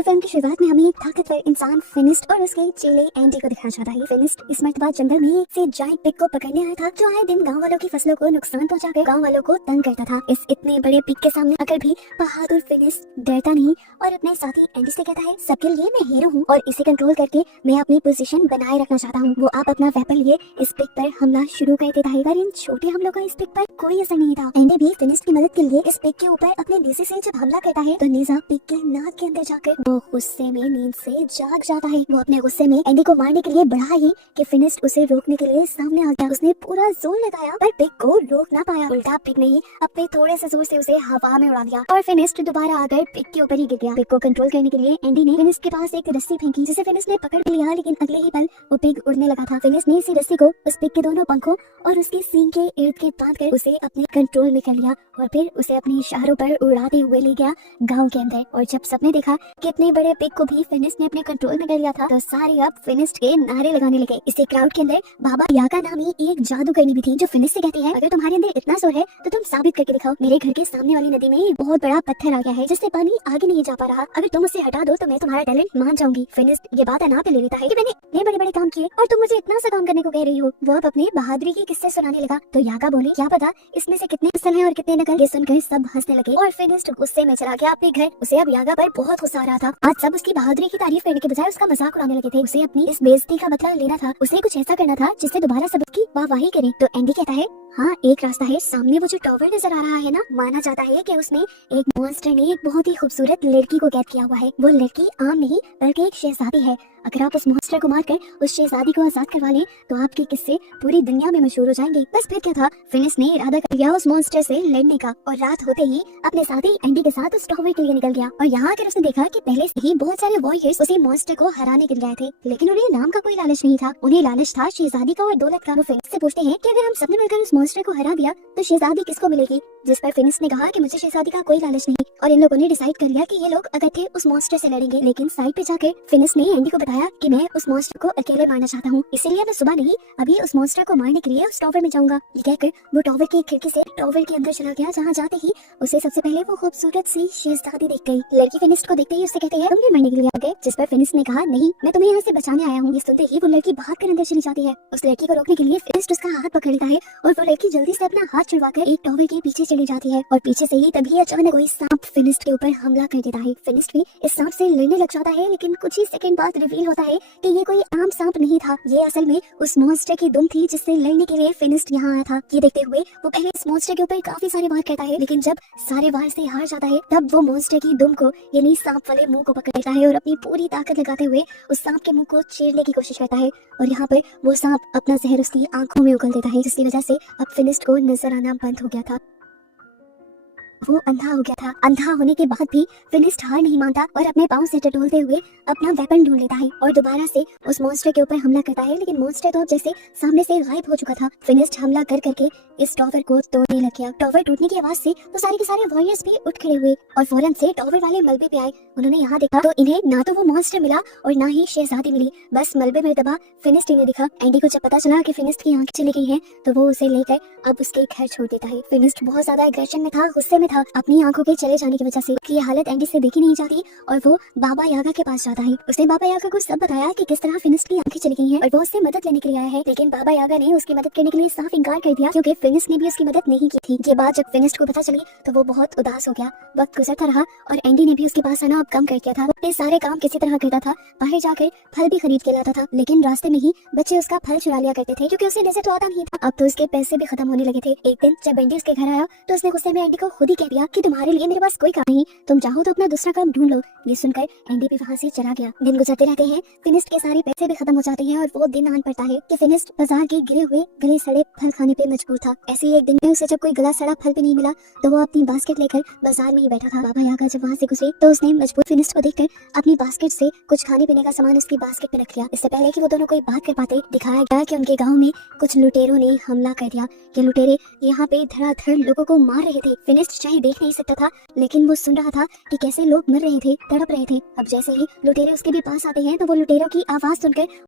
तो फिल्म की शुरुआत में हमें एक ताकतवर इंसान फिनिस्ट और उसके चेले एंडी को दिखाया जाता है। फिनिस्ट इस मर्तबा जंगल में एक से जायंट पिग को पकड़ने आया था जो आए दिन गांव वालों की फसलों को नुकसान पहुंचाकर गांव वालों को तंग करता था। इस इतने बड़े पिग के सामने अगर भी बहादुर फिनिस्ट डरता नहीं और अपने साथी एंडी से कहता है, सबके लिए मैं हीरो हूँ और इसे कंट्रोल करके मैं अपनी पोजीशन बनाए रखना चाहता हूँ। वो आप अपना वेपन लिए इस पिग पर हमला शुरू कर देता है, पर इन छोटे हमलों का इस पिग पर कोई असर नहीं था। एंडी भी फिनिस्ट की मदद के लिए इस पिग के ऊपर अपने नेज़े से जब हमला करता है तो नेज़ा पिग के नाक के अंदर जाकर वो गुस्से में नींद से जाग जाता है। वो अपने गुस्से में एंडी को मारने के लिए बढ़ा ही कि फिनिस्ट उसे रोकने के लिए सामने आ गया। उसने पूरा जोर लगाया पर पिग को रोक ना पाया। उल्टा पिग ने ही अपने थोड़े से जोर से उसे हवा में उड़ा दिया और फिनिस्ट दोबारा आकर पिग के ऊपर ही गिर गया। पिग को कंट्रोल करने के लिए एंडी ने फिनिस्ट के पास एक रस्सी फेंकी जिसे फिनिस्ट ने पकड़ लिया, लेकिन अगले ही पल वो पिग उड़ने लगा था। फिनिस्ट ने इसी रस्सी को उस पिग के दोनों पंखों और उसके सींग के इर्द गिर्द बांधकर उसे अपने कंट्रोल में कर लिया और फिर उसे अपने इशारों पर उड़ाते हुए ले गया गांव के अंदर। और जब सबने देखा कि इतने बड़े पिग को भी फिनिस्ट ने अपने कंट्रोल में कर लिया था तो सारे अब फिनिस्ट के नारे लगाने लगे। इसी क्राउड के अंदर बाबा यागा नामी एक जादूगरनी भी थी जो फिनिस्ट से कहती है, अगर तुम्हारे अंदर इतना जोर है तो तुम साबित करके दिखाओ। मेरे घर के सामने वाली नदी में एक बहुत बड़ा पत्थर आ गया है जिससे पानी आगे नहीं जा पा रहा। अगर तुम उसे हटा दो तो मैं तुम्हारा टैलेंट मान जाऊंगी। फिनिस्ट ये बात अना पे ले लेता है कि मैंने इतने बड़े बड़े काम किए और तुम मुझे इतना सा काम करने को कह रही हो। वो अब अपने बहादुरी के किस्से सुनाने लगा तो यागा बोली, क्या पता इसमें से कितने असल है और कितने नकल। ये सुनकर सब हंसने लगे और फिनिस्ट गुस्से में चला गया अपने घर। उसे अब यागा पर बहुत गुस्सा आ रहा था। आज सब उसकी बहादुरी की तारीफ करने के बजाय उसका मजाक उड़ाने लगे थे। उसे अपनी इस बेइज्जती का बदला लेना था। उसे कुछ ऐसा करना था जिससे दोबारा सब उसकी वाहवाही करे। तो एंडी कहता है, हाँ एक रास्ता है। सामने वो जो टॉवर नजर आ रहा है ना, माना जाता है कि उसमें एक मॉन्स्टर ने एक बहुत ही खूबसूरत लड़की को कैद किया हुआ है। वो लड़की आम नहीं बल्कि एक शहजादी है। अगर आप उस मॉन्स्टर को मारकर उस शहजादी को आजाद करवा लें तो आपके किस्से पूरी दुनिया में मशहूर हो जाएंगे। बस फिर क्या था, फिनिस्ट ने इरादा कर लिया उस मॉन्स्टर से लड़ने का और रात होते ही अपने साथी एंडी के साथ उस टॉवर के लिए निकल गया। और यहाँ आकर उसने देखा कि पहले से ही बहुत सारे वॉरियर्स उसी मॉन्स्टर को हराने के लिए आए थे, लेकिन उन्हें नाम का कोई लालच नहीं था। उन्हें लालच था शहजादी का और दौलत का। वो फिनिस्ट से पूछते हैं कि अगर हम सबने मिलकर उस मॉन्स्टर को हरा दिया तो शहजादी किसको मिलेगी, जिस पर फिनिस्ट ने कहा कि मुझे शहजादी का कोई लालच नहीं। और इन लोगों ने डिसाइड कर लिया कि ये लोग इकट्ठे उस मॉन्स्टर से लड़ेंगे। लेकिन साइड पे जाकर फिनिस्ट ने एंडी को बताया कि मैं उस मॉन्स्टर को अकेले मारना चाहता हूँ, इसीलिए मैं सुबह नहीं अभी उस मॉन्स्टर को मारने के लिए उस टॉवर में जाऊंगा। ये कहकर वो टॉवर की खिड़की से टॉवर के अंदर चला गया, जहाँ जाते ही उसे सबसे पहले वो खूबसूरत सी शहजादी दिख गई। लड़की फिनिस्ट को देखते ही उससे कहती है, तुम भी मरने के लिए आ गए, जिस पर फिनिस्ट ने कहा, नहीं मैं तुम्हें यहाँ से बचाने आया हूँ। ये सुनते ही वो लड़की भागकर अंदर चली जाती है। उस लड़की को रोकने के लिए फिनिस्ट उसका हाथ पकड़ लेता है और वो लड़की जल्दी से अपना हाथ छुड़वाकर एक टॉवर के पीछे चली जाती है। और पीछे से ही तभी अचानक कोई सांप फिनिस्ट के ऊपर हमला कर देता है। फिनिस्ट भी इस सांप से लड़ने लग जाता है, लेकिन कुछ ही सेकंड बाद रिवील होता है कि ये कोई आम सांप नहीं था। ये असल में उस मॉन्स्टर की दुम थी जिससे लड़ने के लिए फिनिस्ट यहाँ आया था। ये देखते हुए वो पहले इस मॉन्स्टर के ऊपर काफी सारे वार करता है, लेकिन जब सारे वार से हार जाता है तब वो मॉन्स्टर की दुम को यानी सांप वाले मुंह को पकड़ लेता है और अपनी पूरी ताकत लगाते हुए उस सांप के मुंह को चीरने की कोशिश करता है। और यहाँ पर वो सांप अपना जहर उसकी आंखों में उगल देता है, जिसकी वजह से अब फिनिस्ट को नजर आना बंद हो गया था। वो अंधा हो गया था। अंधा होने के बाद भी फिनिस्ट हार नहीं मानता और अपने पाँव से टटोलते हुए अपना वेपन ढूंढ लेता है और दोबारा से उस मॉन्स्टर के ऊपर हमला करता है, लेकिन मॉन्स्टर तो अब जैसे सामने से गायब हो चुका था। फिनिस्ट हमला कर करके इस टॉवर को तोड़ने लग गया। टॉवर टूटने की आवाज से तो सारे के सारे वॉरियर्स भी उठ खड़े हुए और फौरन से टॉवर वाले मलबे पे आए। उन्होंने यहाँ देखा तो इन्हें ना तो वो मॉन्स्टर मिला और ना ही शहजादी मिली, बस मलबे में दबा फिनिस्ट इन्हें दिखा। एंडी को जब पता चला कि फिनिस्ट की आंखें चली गई हैं तो वो उसे लेकर अब उसके घर छोड़ देता है। फिनिस्ट बहुत ज्यादा एग्रेशन में था, गुस्से में था अपनी आंखों के चले जाने की वजह से। कि ये हालत एंडी से देखी नहीं जाती और वो बाबा यागा के पास जाता है। उसने बाबा यागा को सब बताया कि किस तरह फिनिस्ट की आंखें चली गई हैं और वो उससे मदद लेने के लिए आया है, लेकिन बाबा यागा ने उसकी मदद करने के लिए साफ इनकार कर दिया क्योंकि फिनिस्ट ने भी उसकी मदद नहीं की थी। ये बात जब फिनिस्ट को पता चली तो वो बहुत उदास हो गया। वक्त गुजरता रहा और एंडी ने भी उसके पास आना अब कम कर दिया था। वो अपने सारे काम किसी तरह करता था, बाहर जाकर फल भी खरीद के लाता था, लेकिन रास्ते में ही बच्चे उसका फल चुरा लिया करते थे क्योंकि उसे नजर तो आता नहीं था। अब तो उसके पैसे भी खत्म होने लगे थे। एक दिन जब एंडी उसके घर आया तो उसने गुस्से में एंडी को खुद ही कह दिया कि तुम्हारे लिए मेरे पास कोई काम नहीं, तुम चाहो तो अपना दूसरा काम ढूंढ लो। ये सुनकर एंडी भी वहाँ से चला गया। दिन गुजरते रहते हैं, फिनिस्ट के सारे पैसे भी खत्म हो जाते हैं और वो दिन आन पड़ता है कि फिनिस्ट बाजार के गिरे हुए गले सड़े फल खाने पे मजबूर था। ऐसे ही एक दिन में उसे जब कोई गला सड़ा फल भी नहीं मिला तो वो अपनी बास्केट लेकर बाजार में ही बैठा था। बाबा यागा जब वहाँ से गुजरे तो उसने मजबूर फिनिस्ट को देखकर अपनी बास्केट से कुछ खाने पीने का सामान उसकी बास्केट में रख लिया। इससे पहले कि वो दोनों कोई बात कर पाते, दिखाया गया कि उनके गाँव में कुछ लुटेरों ने हमला कर दिया। ये लुटेरे यहाँ पे धड़ाधड़ लोगों को मार रहे थे। फिनिस्ट चाहे देख नहीं सकता था, लेकिन वो सुन रहा था कि कैसे लोग मर रहे थे, तड़प रहे थे। अब जैसे ही लुटेरे उसके भी पास आते हैं तो वो लुटेरों की आवाज सुनकर